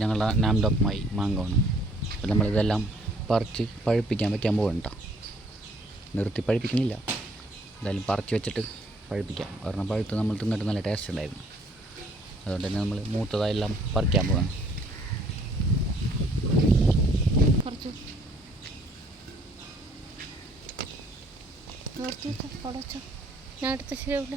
ഞങ്ങളുടെ നാംഡോക്മായി മാങ്കമാണ്. അപ്പോൾ നമ്മളിതെല്ലാം പറിച്ച് പഴുപ്പിക്കാൻ വയ്ക്കാൻ പോകണ്ട, നിർത്തി പഴുപ്പിക്കുന്നില്ല. എന്തായാലും പറിച്ച് വെച്ചിട്ട് പഴുപ്പിക്കാം. കാരണം പഴുത്ത് നമ്മൾ തിന്നിട്ട് നല്ല ടേസ്റ്റ് ഉണ്ടായിരുന്നു. അതുകൊണ്ട് തന്നെ നമ്മൾ മൂത്തതായെല്ലാം പറിക്കാൻ പോകാം. ഞാൻ അടുത്ത ശരിയാവില്ല.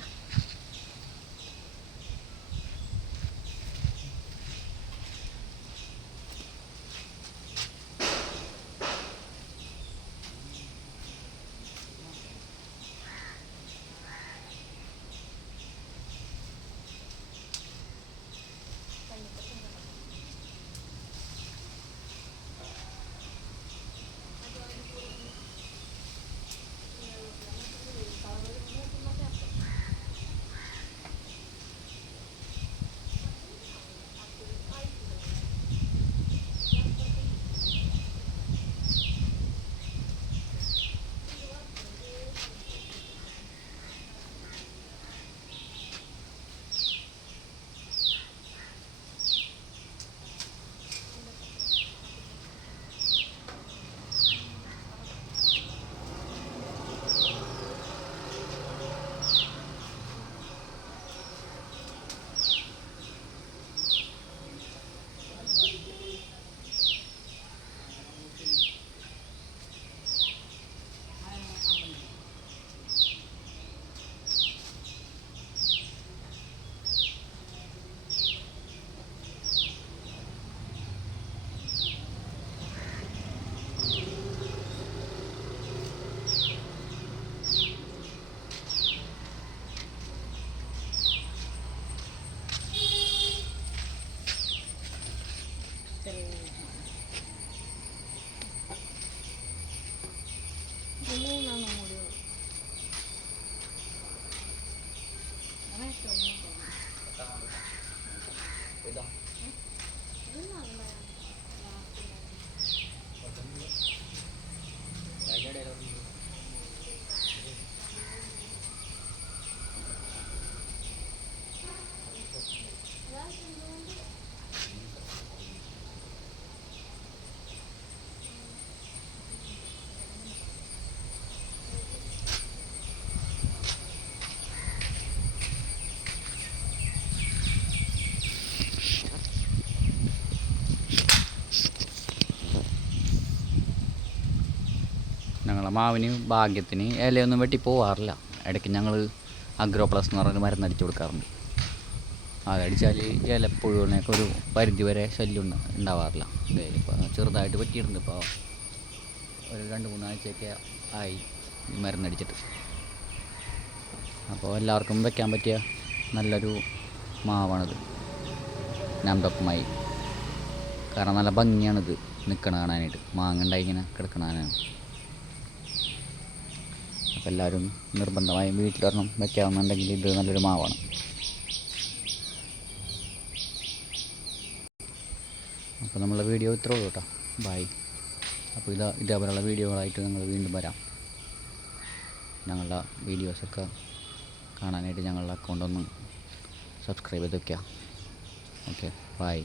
ഞങ്ങളെ മാവിന് ഭാഗ്യത്തിന് ഇലയൊന്നും വെട്ടി പോവാറില്ല. ഇടയ്ക്ക് ഞങ്ങൾ അഗ്രോപ്ലസ് എന്ന് പറഞ്ഞൊരു മരുന്നടിച്ച് കൊടുക്കാറുണ്ട്. അതടിച്ചാൽ ഇലപ്പുഴുവിനൊക്കെ ഒരു പരിധി വരെ ശല്യം ഉണ്ടാവാറില്ല. ഇപ്പോൾ ചെറുതായിട്ട് പറ്റിയിട്ടുണ്ട്. ഇപ്പോൾ ഒരു 2-3 ആഴ്ചയൊക്കെ ആയി ഈ മരുന്നടിച്ചിട്ട്. അപ്പോൾ എല്ലാവർക്കും വയ്ക്കാൻ പറ്റിയ നല്ലൊരു മാവാണിത്, നാംഡോക്മായി. കാരണം നല്ല ഭംഗിയാണിത് നിൽക്കണ കാണാനായിട്ട്. മാങ്ങ ഉണ്ടായി ഇങ്ങനെ കിടക്കണാനാണ്. അപ്പോൾ എല്ലാവരും നിർബന്ധമായും വീട്ടിലൊരെണ്ണം വയ്ക്കാമെന്നുണ്ടെങ്കിൽ ഇത് നല്ലൊരു മാവാണ്. അപ്പോൾ നമ്മളെ വീഡിയോ ഇത്രേ ഉള്ളൂ കേട്ടോ. ബൈ. അപ്പോൾ ഇതേപോലെയുള്ള വീഡിയോകളായിട്ട് ഞങ്ങൾ വീണ്ടും വരാം. ഞങ്ങളുടെ വീഡിയോസൊക്കെ കാണാനായിട്ട് ഞങ്ങളുടെ അക്കൗണ്ട് ഒന്ന് സബ്സ്ക്രൈബ് ചെയ്ത് വയ്ക്കുക. Okay, by.